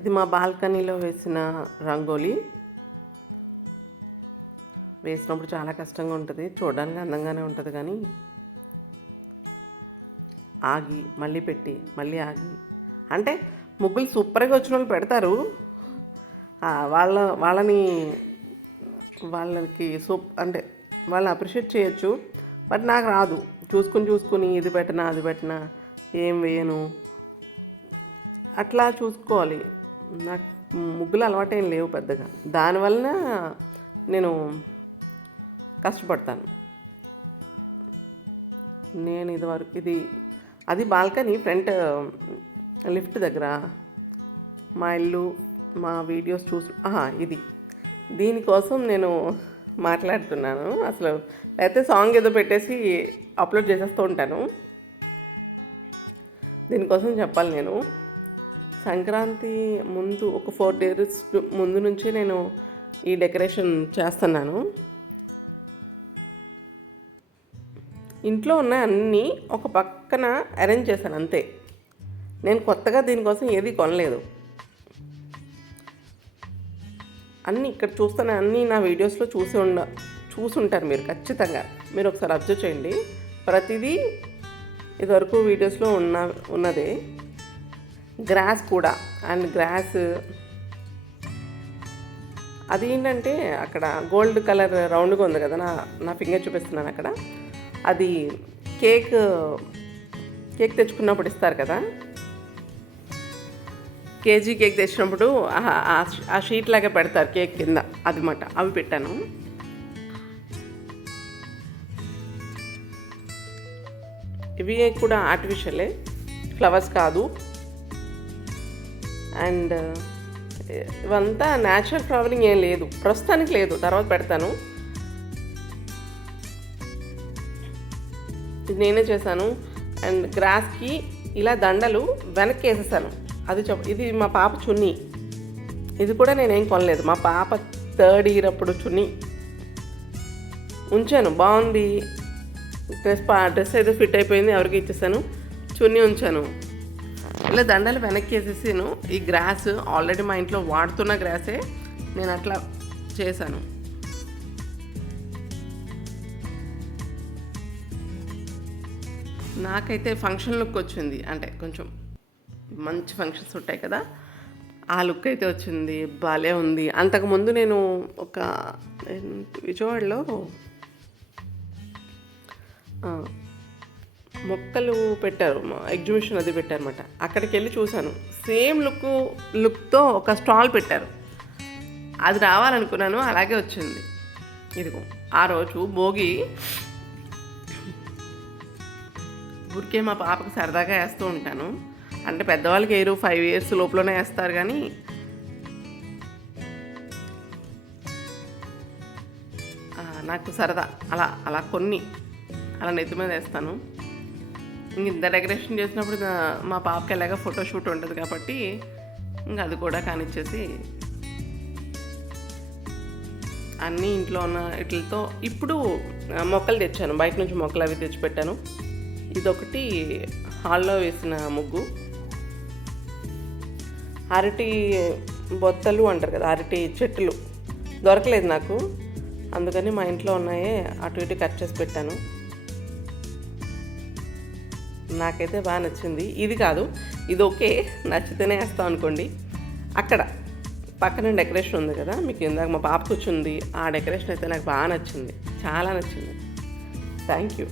ఇది మా బాల్కనీలో వేసిన రంగోలీ. వేసినప్పుడు చాలా కష్టంగా ఉంటుంది. చూడడానికి అందంగానే ఉంటుంది కానీ ఆగి మళ్ళీ పెట్టి మళ్ళీ ఆగి. అంటే ముగ్గులు సూపర్గా వచ్చిన వాళ్ళు పెడతారు. వాళ్ళ వాళ్ళని వాళ్ళకి సూప్ అంటే వాళ్ళని అప్రిషియేట్ చేయొచ్చు. బట్ నాకు రాదు. చూసుకుని చూసుకుని ఇది పెట్టినా అది పెట్టినా ఏం వేయను. అట్లా చూసుకోవాలి. నాకు ముగ్గులు అలవాటేం లేవు పెద్దగా. దానివలన నేను కష్టపడతాను. నేను ఇదివరకు ఇది అది బాల్కనీ ఫ్రంట్ లిఫ్ట్ దగ్గర మా ఇల్లు మా వీడియోస్ చూసి ఇది. దీనికోసం నేను మాట్లాడుతున్నాను. అసలు లేకపోతే సాంగ్ ఏదో పెట్టేసి అప్లోడ్ చేసేస్తూ ఉంటాను. దీనికోసం చెప్పాలి నేను. సంక్రాంతి ముందు ఒక ఫోర్ డేస్ ముందు నుంచి నేను ఈ డెకరేషన్ చేస్తున్నాను. ఇంట్లో ఉన్న అన్నీ ఒక పక్కన అరేంజ్ చేశాను అంతే. నేను కొత్తగా దీనికోసం ఏది కొనలేదు. అన్నీ ఇక్కడ చూస్తున్న అన్నీ నా వీడియోస్లో చూసి ఉండ చూసుంటారు మీరు ఖచ్చితంగా. మీరు ఒకసారి అబ్జర్వ్ చేయండి. ప్రతిదీ ఇదివరకు వీడియోస్లో ఉన్న ఉన్నదే. గ్రాస్ కూడా. అండ్ గ్రాస్ అది ఏంటంటే అక్కడ గోల్డ్ కలర్ రౌండ్గా ఉంది కదా నా నా ఫింగర్ చూపిస్తున్నాను అక్కడ. అది కేక్ కేక్ తెచ్చుకున్నప్పుడు ఇస్తారు కదా. కేజీ కేక్ తెచ్చినప్పుడు ఆ- షీట్ లాగా పెడతారు కేక్ కింద అదిమాట. అవి పెట్టాను. ఇవి కూడా ఆర్టిఫిషియలే. ఫ్లవర్స్ కాదు. అండ్ ఇవంతా న్యాచురల్ ఫ్లవరింగ్ ఏం లేదు. ప్రస్తుతానికి లేదు. తర్వాత పెడతాను. ఇది నేనే చేశాను. అండ్ గ్రాస్కి ఇలా దండలు వెనక్కి వేసేసాను. అది చెప్ ఇది మా పాప చున్నీ. ఇది కూడా నేనేం కొనలేదు. మా పాప థర్డ్ ఇయర్ అప్పుడు చున్నీ. ఉంచాను. బాగుంది. డ్రెస్ పా డ్రెస్ అయితే ఫిట్ అయిపోయింది. ఎవరికి ఇచ్చేసాను? చున్నీ ఉంచాను. ఇలా దండలు వెనక్కి వేసేసాను ఈ గ్రాస్ ఆల్రెడీ మా ఇంట్లో వాడుతున్న గ్రాసే నేను అట్లా చేశాను. నాకైతే ఫంక్షన్ లుక్ వచ్చింది. అంటే కొంచెం మంచి ఫంక్షన్స్ ఉంటాయి కదా ఆ లుక్ అయితే వచ్చింది. భలే ఉంది. అంతకుముందు నేను ఒక విజయవాడలో మొక్కలు పెట్టారు ఎగ్జిబిషన్ అది పెట్టారనమాట అక్కడికి వెళ్ళి చూశాను. సేమ్ లుక్ లుక్తో ఒక స్టాల్ పెట్టారు. అది రావాలనుకున్నాను అలాగే వచ్చింది. ఇదిగో ఆ రోజు భోగి ఊరికే మా పాపకు సరదాగా వేస్తూ ఉంటాను. అంటే పెద్దవాళ్ళకి వేరు ఫైవ్ ఇయర్స్ లోపలనే వేస్తారు కానీ నాకు సరదా. అలా అలా కొన్ని అలా నెత్తి మీద వేస్తాను. ఇంత డెకరేషన్ చేసినప్పుడు మా పాపకి ఎలాగ ఫోటోషూట్ ఉంటుంది కాబట్టి ఇంకా అది కూడా కానిచ్చేసి అన్నీ ఇంట్లో ఉన్న వీటితో ఇప్పుడు మొక్కలు తెచ్చాను. బయట నుంచి మొక్కలు అవి తెచ్చిపెట్టాను. ఇదొకటి హాల్లో వేసిన ముగ్గు. అరటి బొత్తలు అంటారు కదా అరటి చెట్లు దొరకలేదు నాకు. అందుకని మా ఇంట్లో ఉన్నాయే అటు ఇటు కట్ చేసి పెట్టాను. నాకైతే బాగా నచ్చింది. ఇది కాదు ఇది ఓకే నచ్చితేనే వేస్తాం అనుకోండి. అక్కడ పక్కన డెకరేషన్ ఉంది కదా మీకు ఇందాక మా పాపకు వచ్చింది ఆ డెకరేషన్ అయితే నాకు బాగా నచ్చింది చాలా నచ్చింది. Thank you.